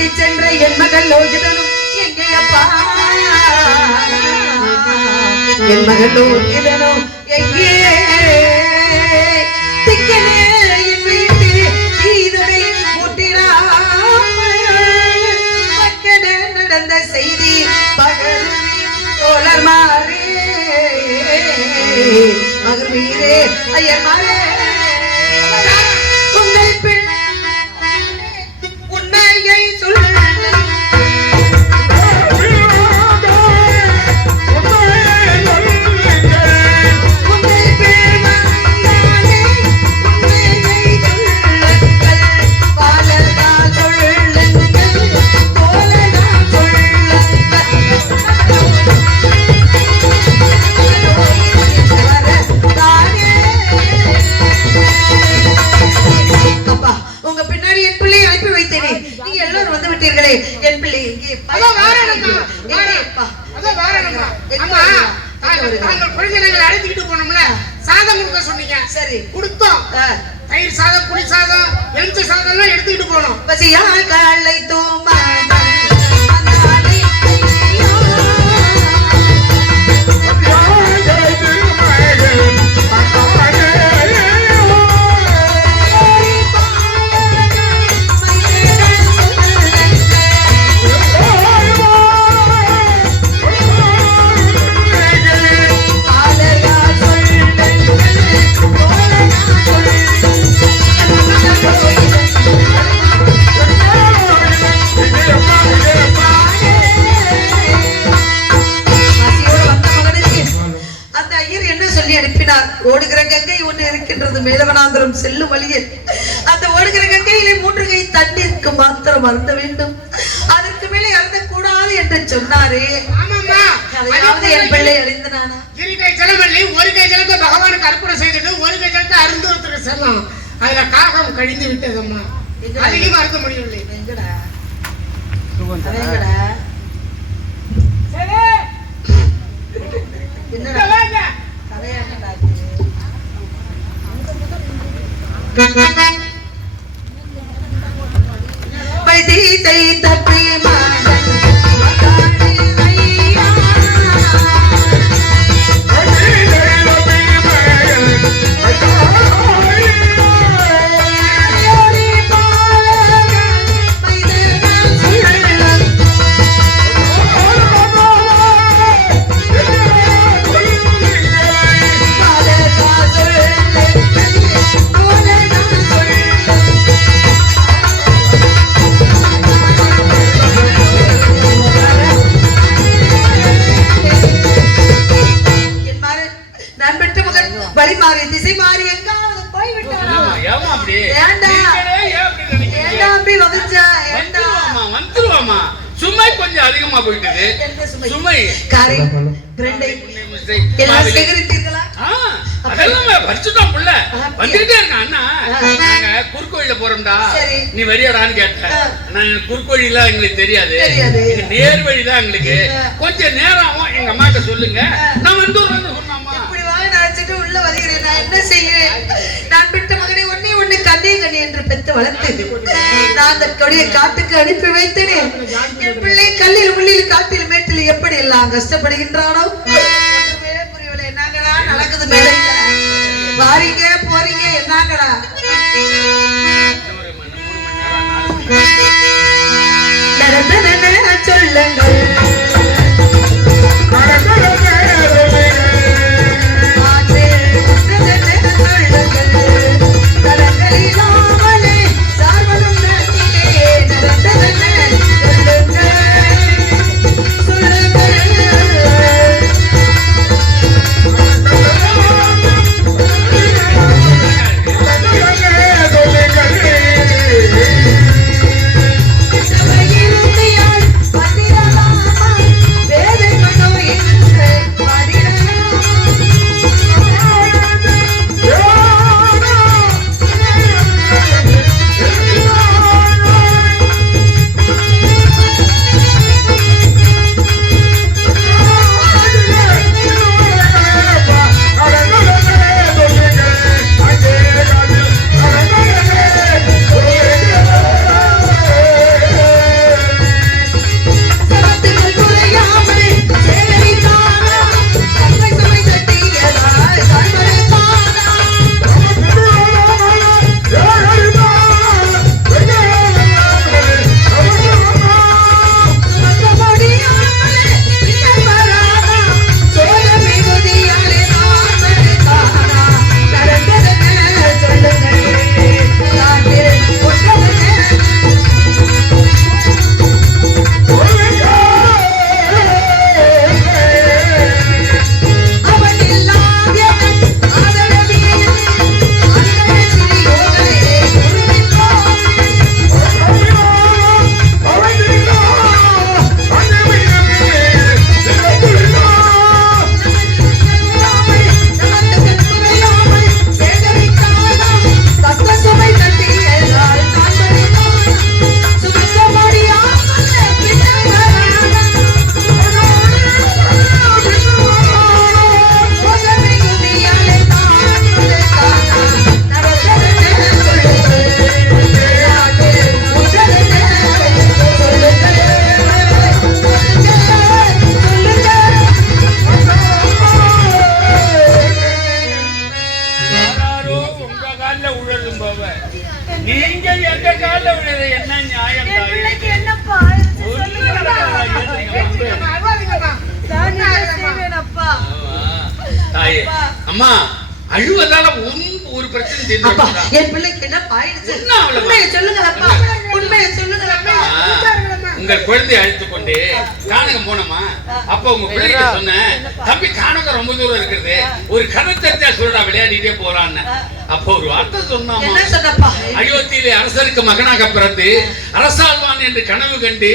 விட்டு சென்ற என் மகள் லோகிதனும் எங்கே அப்பா என் மகள் லோகிதனும் எங்கே திக்கனே என் வீட்டில் ஈதனை முட்டிடாமல் மக்கட நடந்த செய்தி பகருவி தோழர் மாறே மகர் வீரே ஐயர் மாறே உங்கள் பெண் உண்மையை சொல்ல என் பிள்ளை அழைத்துக்கிட்டு போனோம்ல சாதம் கொடுக்க சொன்னீங்க. சரி கொடுத்தோம். தயிர் சாதம் புளி சாதம் எலுமிச்சை சாதம் எல்லாம் எடுத்துக்கிட்டு போனோம். பசியால் காலை தோமா ஓடுகிற கங்கை ஒன்று இருக்கின்றது மேலவனாந்திரம் செல்லும் வழியில் அந்த ஓடுகிற கங்கையிலே 3 கை தண்ணீருக்கு மாத்திரம் அருந்த வேண்டும் அதற்கு மேலே அருந்த கூடாது என்று சொன்னாரே. அதாவது என் பிள்ளை அறிந்தனானா இரு கை ஜலமல்லி ஒரு கை ஜலத்தை பகவானுக்கு அர்ப்பணம் செய்துட்டு ஒரு கை ஜலத்தை அருந்துவதற்கு செல்லாம் அதுல காகம் கழிந்து விட்டதம்மா அதிகம் அருந்த முடியவில்லை. எங்கடா எங்கடா என்னடா பைதீசை தப்பி சுமை கொஞ்சம் அதிகமா போயிட்டது. சுமை எல்லாம் சேகரித்தீர்களா? அதெல்லாம் பறிச்சுட்டோம் புள்ள. வந்துட்டே இருக்க அண்ணா நாங்க குறுக்கோயில போறோம்டா நீ வரியாடான்னு கேட்டேன். நான் குறுக்கோயில எங்களுக்கு தெரியாது நேர் வழிதான் எங்களுக்கு கொஞ்சம் நேரம் ஆகும் எங்க அம்மாட்ட சொல்லுங்க நான் வந்து சொன்னாமா இப்படி வாங்க நினைச்சிட்டு உள்ள வருகிறேன். நான் என்ன செய்யறேன்? நான் பெற்ற மகனை ஒண்ணு கண்ணே கண்ணி என்று பெற்று வளர்த்து நான் அந்த கொடியை காட்டுக்கு அனுப்பி வைத்தேன். என் பிள்ளை கல்லில் முள்ளில் காட்டில் மேட்டில் எப்படி எல்லாம் கஷ்டப்படுகின்றானோ ஒன்றுமே புரியவில்லை. என்னங்கடா நடக்குது மேலே வாரீங்க போறீங்க என்னங்கடா சொல்லுங்கள் Bye. அம்மா அழுவதால ஒரு பிரச்சனை தெரியும். என் பிள்ளைக்கு என்ன ஆயிடுச்சு? உண்மையை சொல்லுங்களப்பா, உண்மையை சொல்லுங்களப்பா. உங்கள் குழந்தையை அழைத்துக் கொண்டு கானகம் போனோமா? அப்ப உங்க பிள்ளைகிட்ட சொன்னேன், தம்பி கானகம் ரொம்ப தூரம் இருக்கிறது, ஒரு கதை தெரிஞ்சா சொல்றா, விளையாடிட்டே போறான்னு. அப்ப ஒரு வார்த்தை சொன்னாமா, அயோத்தியிலே அரசருக்கு மகனாக பிறந்து அரசாழ்வான் என்று கனவு கண்டு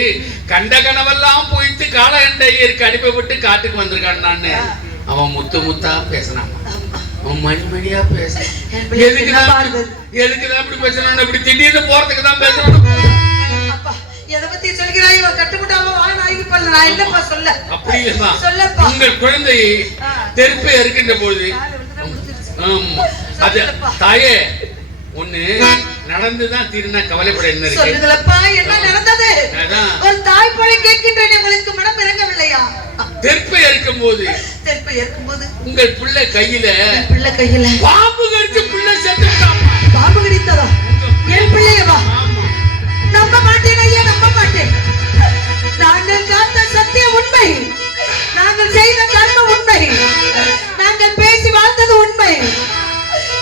கண்ட கனவெல்லாம் போயிட்டு காலகண்டையருக்கு அடிப்பட்டு காட்டுக்கு வந்திருக்கான்னு அவன் முத்து முத்தா பேசினான். மணிமணியா பேச எதுக்குதான் அப்படி பேசணும்? அப்படி திடீர்னு போறதுக்கு தான் பேசணும். எதை பத்தி சொல்கிறாய்? கட்டுப்பட்டாம நான் என்னப்பா சொல்ல? அப்படி இல்லையா? உங்கள் குழந்தை தெருப்பை இருக்கின்ற பொழுது அது தாயே ஒண்ணு நடந்துதான் தீர்னா கவலைப்பட என்ன இருக்கு? சொல்லுங்களப்பா, என்ன நடந்தது? ஒரு தாய் போல கேட்கின்றேன், உங்களுக்கு மனம் இறங்கவில்லையா? தெருப்பை இருக்கும் போது உங்கள் பிள்ளை கையில பாம்பு கடிச்சு பிள்ளை செத்துட்டாமா? பாம்பு கடித்ததா? என் பிள்ளையவா? நம்ப மாட்டேன் ஐயா, நம்ப மாட்டேன். நாங்கள் காத்த சத்தியம் உண்மை, நாங்கள் செய்த கர்மம் உண்மை, நாங்கள் பேசி வாழ்ந்தது உண்மை.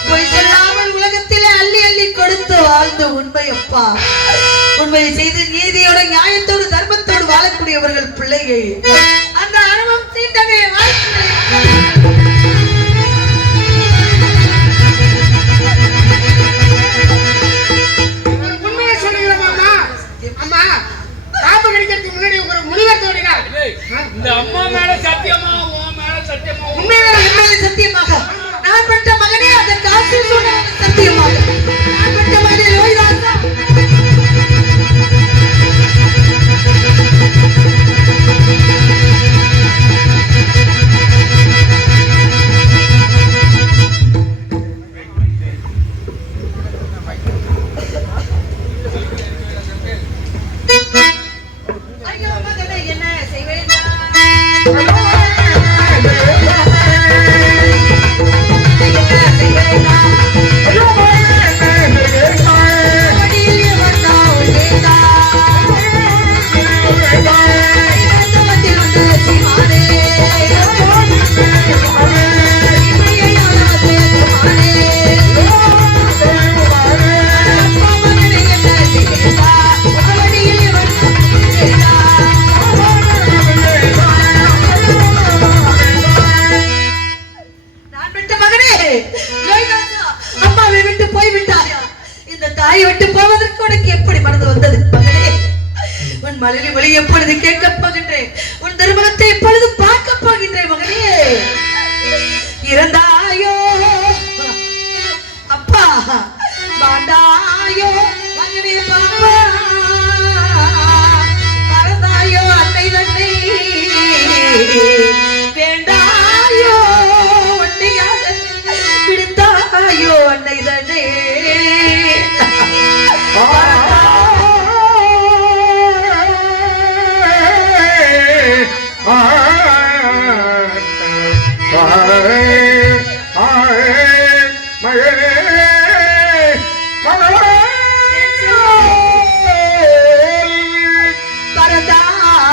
பொய் சொல்லாமல் உலகத்திலே அள்ளி அள்ளி கொடுத்து வாழ்ந்த உண்மை அப்பா. உண்மையை செய்து நீதியோட நியாயத்தோடு தர்மத்தோடு வாழக்கூடியவர்கள் பிள்ளைகள். அந்த அனுபவம் தீண்டவே உண்மையை சொல்லுகிறோம் அம்மா. அம்மா பாம்பு கடிக்கிறதுக்கு முன்னாடி ஒரு முனிவர் தோன்றினார். இந்த அம்மா மேல சத்தியமா, உன் மேல சத்தியமா? உண்மையிலே சத்தியமாக நான் பெற்ற மகனே, அதற்கு ஆசிரியர் சொன்ன சத்தியமாக நான் பெற்ற மகனே லோகிதாசா. ஐயோ மகனே, என்ன செய்வேண்டா? அம்மாவை விட்டு போய்விட்டாயா? இந்த தாயை விட்டு போவதற்கு உனக்கு எப்படி மனது வந்தது மகனே? உன் மலையில மொழி எப்பொழுது கேட்கப் போகின்றேன், உன் திருமணத்தை எப்பொழுது பார்க்க போகின்றேன் மகனே. இறந்தாயோ அப்பா, மாண்டாயோ மகனே பாப்பா, மறந்தாயோ அன்னை தன்னை, வேண்டாயோ ஒன்றையாக விடுத்தாயோ அன்னை தன்னை.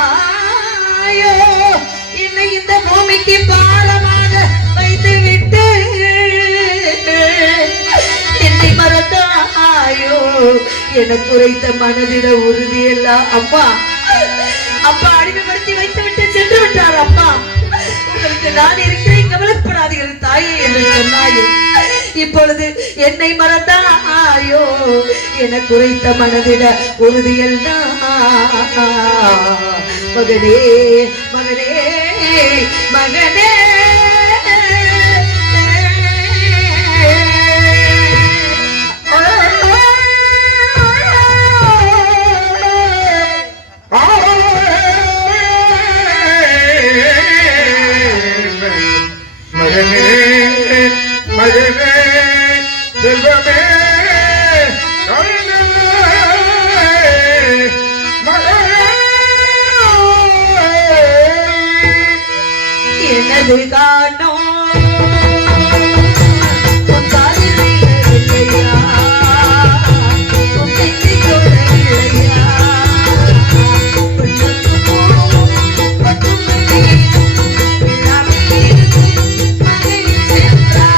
பரதாயோ என்னை இந்த பூமிக்கு பாலமாக வைத்து விட்டு என்னை மறந்தாயோ எனக்கு உரைத்த மனதிட உறுதியெல்லாம் அம்மா அப்பா அடிமைப்படுத்தி வைத்து விட்டு சென்று விட்டார். அப்பா உங்களுக்கு நான் இருக்கிறேன், கவலைப்படாதீர்கள் தாயே என்று சொன்னாயே. இப்பொழுது என்னை மறந்தாயோ எனக்கு உரைத்த மனதிட உறுதியெல்லாம் மகனே மகனே மகனே. மகனே செல்வமே எனது காணோ Bye.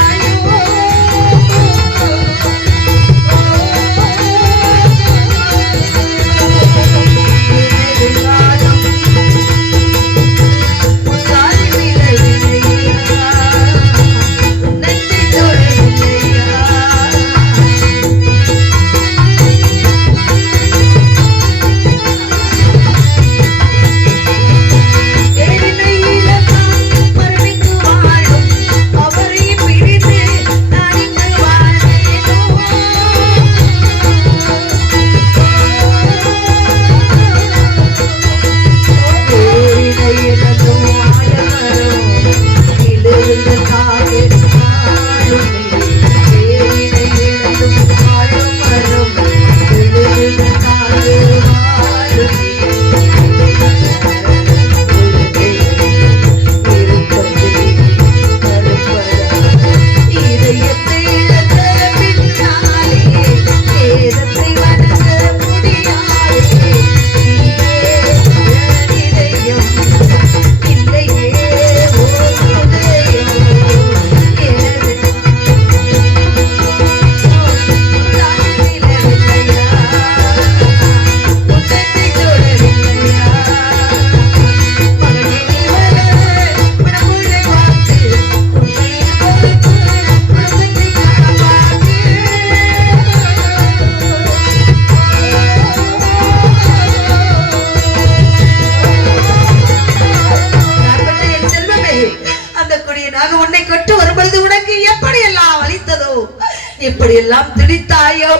எல்லாம் திணித்தாயோ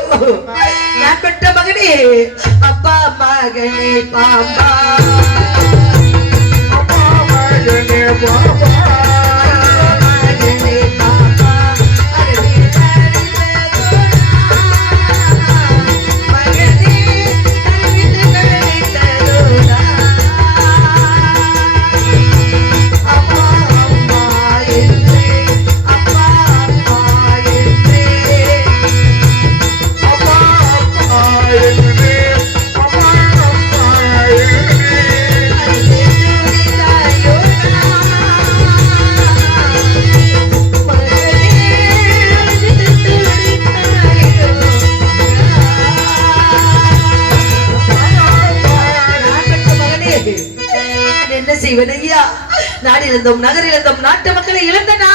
நான் பெற்ற மகனே அப்பா மகனே பாம்பா மகனே பாபா மகனே பாம்பா என்ன செய்வனையா நாடு இழந்தோம் நகர் இழந்தோம் நாட்டு மக்களை இழந்தனா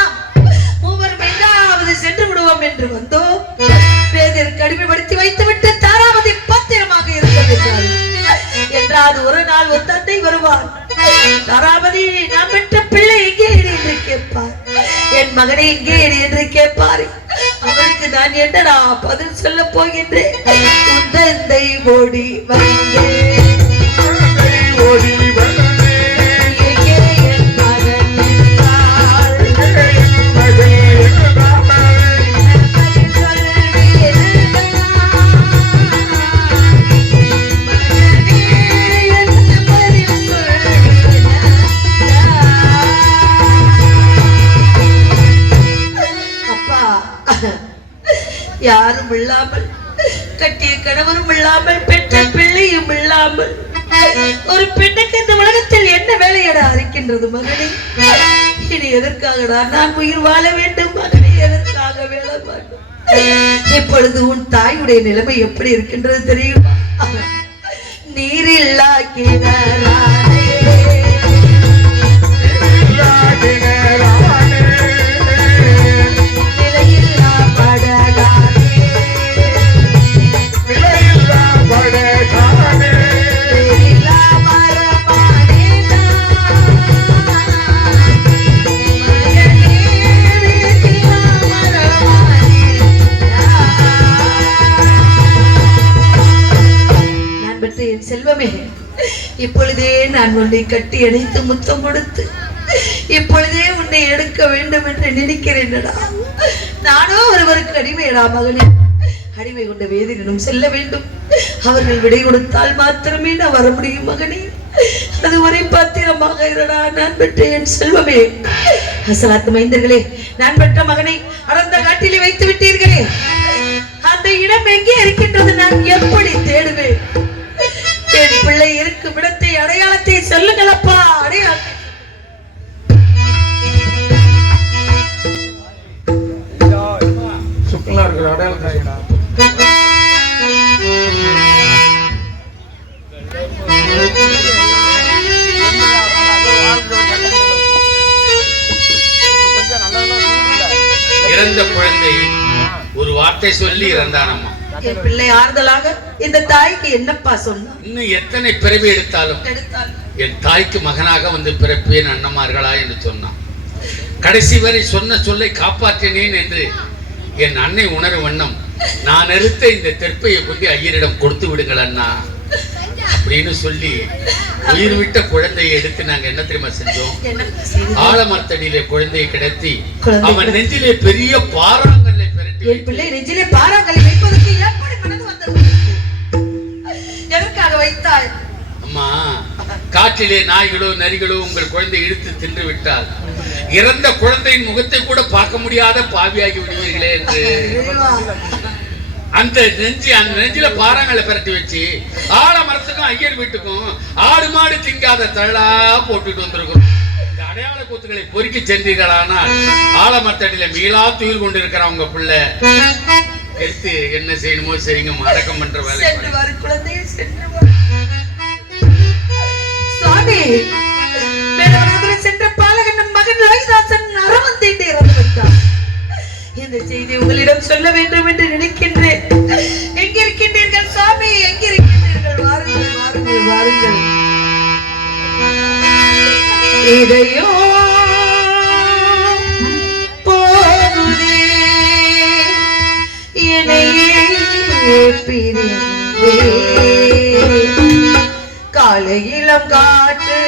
மூவரும் எங்காவது சென்று விடுவோம் என்று வந்தோம் வேதிற்கு அடிமைப்படுத்தி வைத்துவிட்டு தாராவதி பத்திரமாக இருக்கிறார் என்றால் ஒரு நாள் ஒரு தந்தை வருவார் தாராவதி நான் பெற்ற பிள்ளை எங்கே என்று கேட்பார் என் மகனை எங்கே என்று கேட்பார் அவருக்கு நான் என்னடா பதில் சொல்ல போகின்றேன் தந்தை ஓடி வந்தேன் ஓடி யாரும் இல்லாமல் கட்டிய கணவரும் இல்லாமல் பெற்ற பிள்ளையும் இல்லாமல் ஒரு பெண்ணுக்கு இந்த உலகத்தில் என்ன வேலையடா இருக்கின்றது மகனே இனி எதற்காகடா நான் உயிர் வாழ வேண்டும் மகனே எதற்காக வேலை வேண்டும் இப்பொழுது உன் தாயுடைய நிலைமை எப்படி இருக்கின்றது தெரியுமா நீரில்லா கிணறானே செல்வமே இப்பொழுதே நான் உன்னை கட்டி அணைத்து முத்தம் கொடுத்து இப்பொழுதே உன்னை எடுக்க வேண்டும் என்று நினைக்கிறேன்டா நானோ ஒருவருக்கு அடிமையடா மகளே அடிமை கொண்ட வேதியிடம் செல்ல வேண்டும் அவர்கள் விடை கொடுத்தால் மாத்திரமே நான் வர முடியும் மகனே அதுவரை பாத்திரமாக இருடா நான் பெற்ற என் செல்வமே அசலாத்து மைந்தர்களே நான் பெற்ற மகனை அடர்ந்த காட்டிலே வைத்து விட்டீர்களே அந்த இடம் எங்கே இருக்கின்றது நான் எப்படி தேடுவேன் என் பிள்ளை இருக்கும் இடத்தை அடையாளத்தை சொல்லுங்களப்பா அடையாளத்தை சுக்கலா இருக்கிற அடையாளம் இறந்த குழந்தை ஒரு வார்த்தை சொல்லி இறந்தானம்மா என் பிள்ளை ஆறுதலாக இந்த தாய்க்கு என்னப்பா சொன்னா இன்னும் எத்தனை பிறவி எடுத்தாலும் என் தாய்க்கு மகனாக வந்து பிறப்பேன் அண்ணமார்களா என்று சொன்னான் கடைசி வரை சொன்ன சொல்லை காப்பாற்றினேன் என்று என் அன்னை உணரும் வண்ணம் நான் எடுத்த இந்த தெற்பையை கொண்டு ஐயரிடம் கொடுத்து விடுங்கள் அண்ணா அப்படின்னு சொல்லி உயிர் விட்ட குழந்தையை எடுத்து நாங்க என்ன தெரியுமா செஞ்சோம் ஆலமரத்தடியிலே குழந்தையை கிடத்தி அவன் நெஞ்சிலே பெரிய பாறாங்கல்லை பெரட்டி என் பிள்ளை நெஞ்சிலே பாறாங்கல்லை வைப்பதற்கு எப்படி மனது வந்தது எதற்காக வைத்தாய் அம்மா காட்டிலே நாய்களோ நரிகளோ உங்கள் குழந்தை இழுத்து தின்று விட்டால் இறந்த குழந்தையின் முகத்தை கூட பார்க்க முடியாத பாவியாகி விடுவீர்களே என்று அந்த நெஞ்சில பாறாங்களை பரட்டி வச்சு ஆலமரத்துக்கும் ஐயர் வீட்டுக்கும் ஆடு மாடு திங்காத தள்ளா போட்டுட்டு வந்திருக்கிறோம் இந்த அடையாள கூத்துக்களை பொறுக்கி சென்றீர்களானால் ஆலமரத்தடியில மீளா துயில் கொண்டு இருக்கிற உங்க பிள்ளை எடுத்து என்ன செய்யணுமோ சரிங்க அடக்கம் பண்ற வேலை சுவாமி சென்ற பாலகன் மகன் ரவிதாசன் அரவந்தீட்டு இறந்து விட்டார் இந்த செய்தி உங்களிடம் சொல்ல வேண்டும் என்று நினைக்கின்றேன் எங்கே இருக்கின்றீர்கள் சுவாமி எங்கே இருக்கின்றீர்கள் வாருங்கள் வாருங்கள் வாருங்கள் இதையோ போகுதே பிரிந்தே காலையிலம் காட்டு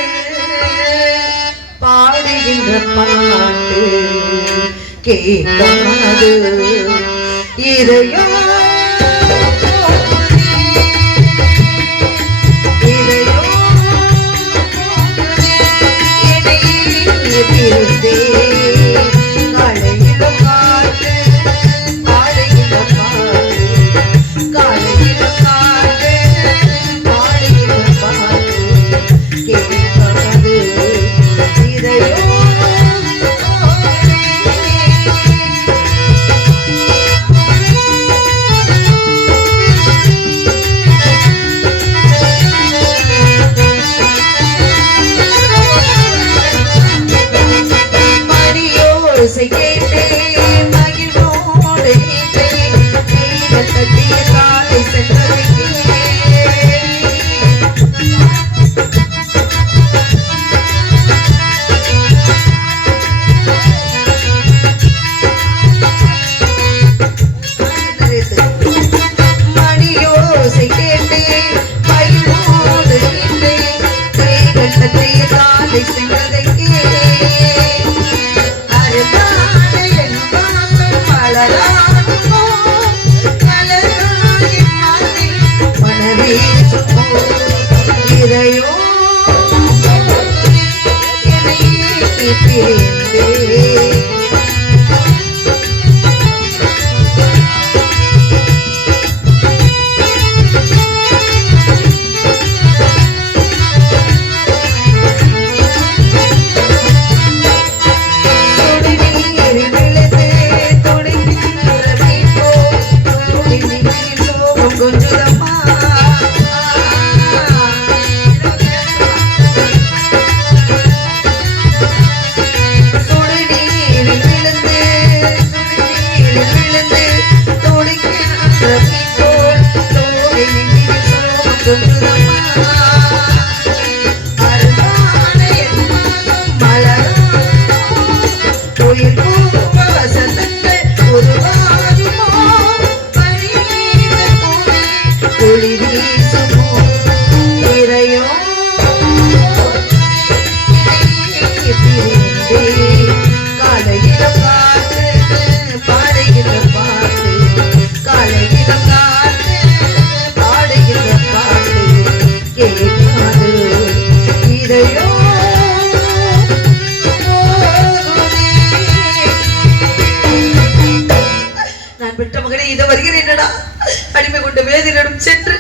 பாடுகின்ற பாட்டு கேட்காது இதையோ பிரிந்தே காலையிலம் காட்டு பாடுகின்ற பாட்டு காலையிலம் காட்டு பாடுகின்ற பாட்டு கேட்காது இதையோ மணியோசை கேட்டே மகிழ்வோடு நீட்டே நீல தட்டிய காலை சென்றவைக்கே மணியோசை கேட்டே மகிழ்வோடு நீட்டே கைகள் தட்டிய காலை சென்றதைக்கே இதையோ பிரிந்தே காலையிலம் காட்டு பாடுகின்ற பாட்டு காலையிலம் காட்டு பாடுகின்ற பாட்டு கேட்காது இதையோ நான் பெற்ற மகனே இதை வருகிறேனடா அடிமை கொண்ட வேதியிடம் சென்று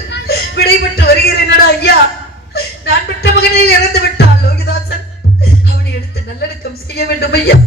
விடைபெற்று வருகிறேனடா ஐயா நான் பெற்ற மகனை இறந்து விட்டால் லோகிதாசன் அவனை எடுத்து நல்லடக்கம் செய்ய வேண்டும் ஐயா